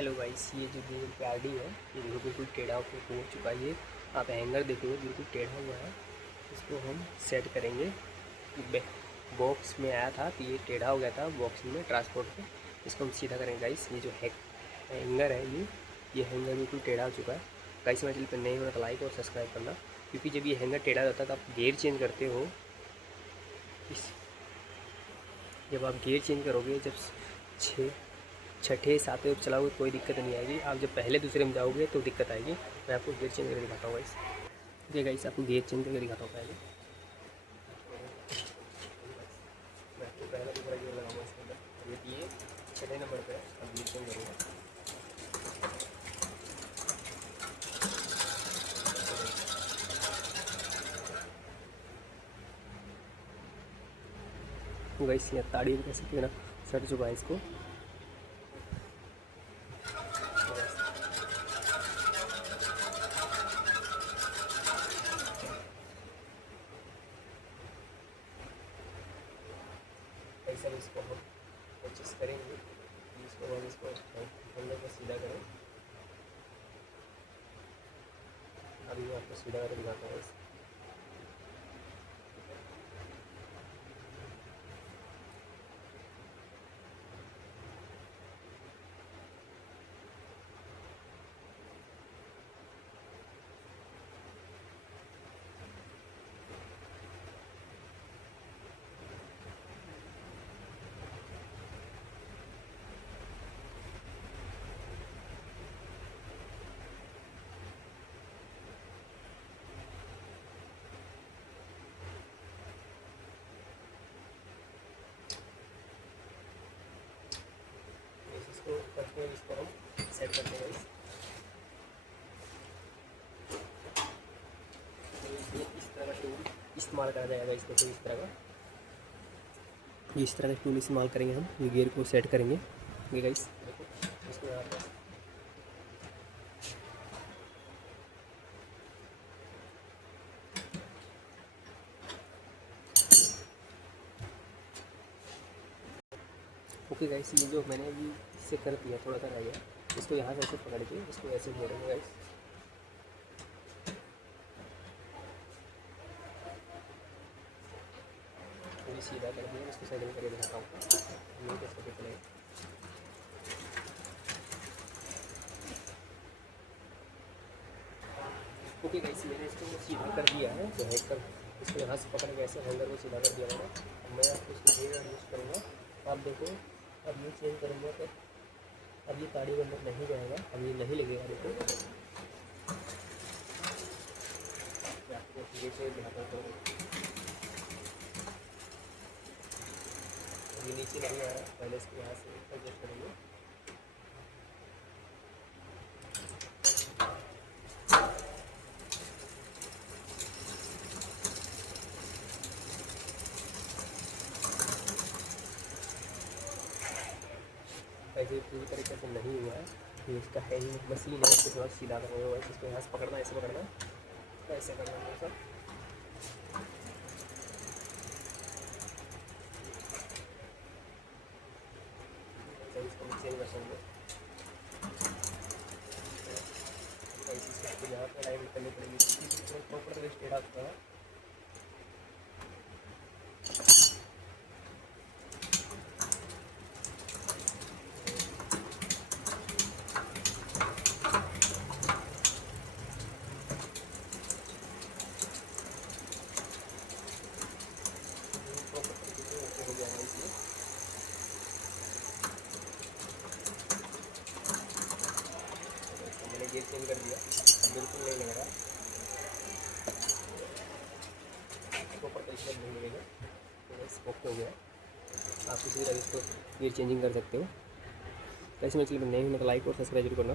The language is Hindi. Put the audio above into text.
हेलो गाइस, ये जो गाड़ी है ये देखो बिल्कुल टेढ़ा हो चुका है। ये आप हैंगर देखो बिल्कुल टेढ़ा हुआ है। इसको हम सेट करेंगे। बॉक्स में आया था तो ये टेढ़ा हो गया था बॉक्स में ट्रांसपोर्ट में। इसको हम सीधा करेंगे गाइस। ये जो हैंगर है ये हैंगर बिल्कुल टेढ़ा हो चुका है। गाइस मेरे चैनल पर नए होना तो लाइक और सब्सक्राइब करना, क्योंकि जब ये हैंगर टेढ़ा होता है तो आप गियर चेंज करते हो। जब आप गियर चेंज करोगे, जब छठे सातवें पे चलाओगे कोई दिक्कत नहीं आएगी। आप जब पहले दूसरे में जाओगे तो दिक्कत आएगी। मैं आपको गियर चेंज करके दिखाता हूँ गाइस। ओके गाइस, आपको गियर चेंज करके दिखाता हूँ पहले। मैं आपको पहला दूसरा गियर लगाऊंगा इसके अंदर। ये छठे नंबर पर है। अब गियर चेंज करूँगा। गाइस यहाँ ताड़ी में कैसे कितना सट चुका है इसको। ऐसा इसको हम कोशिश करेंगे। इसको हम इसको अंदर को सीधा करें। अभी मैं आपको सीधा करके दिखाता हूँ। इसको हम सेट करते हैं। इस तरह का टूल इस्तेमाल करा जाएगा इसको। फिर इस तरह का टूल इस्तेमाल करेंगे हम। ये गियर को सेट करेंगे। ये गाइस देखो इसको यहाँ पर ओके गाइस, ये जो मैंने अभी इससे कर दिया थोड़ा सा रह गया, इसको यहाँ से ऐसे पकड़ के इसको ऐसे मोड़ेंगे गाइस। ये सीधा कर दिया। इसको साइड में करके दिखाता हूँ ये कैसे चलेगा। ओके गाइस, मैंने इसको सीधा कर दिया है। जो हैंगर इसको यहाँ से पकड़ के ऐसे हैंगर को सीधा कर दिया मैंने। अब मैं आपको इसको गियर यूज़ करूँगा। आप देखो अब ये चेंज करूँगा तो अब ये ताड़ी के अंदर नहीं जाएगा। अब ये नहीं लगेगा। देखो मैं आपको ये चेंज दिखाता हूँ। ये नीचे नहीं आ रहा। पहले इसको यहाँ से एडजस्ट करेंगे। ऐसे पूरी तरीके से नहीं हुआ है। ये इसका है ही मशीन है। इसको थोड़ा सीधा करना होगा। इसको यहाँ से पकड़ना, ऐसे पकड़ना, ऐसे करना है सब। इसको मिक्सिंग कर सकते हैं। इसको यहाँ पर लाइन करनी पड़ेगी। प्रॉपर तरीके से टेढ़ा होता है। गियर चेंज कर दिया। अब बिल्कुल नहीं लग रहा। प्रॉपर तरीके से नहीं लगेगा। तो स्कोप हो गया। आप किसी तरह इसको गियर चेंजिंग कर सकते हो। वैसे मैं चलिए नहीं हूँ तो लाइक और सब्सक्राइब जरूर करना।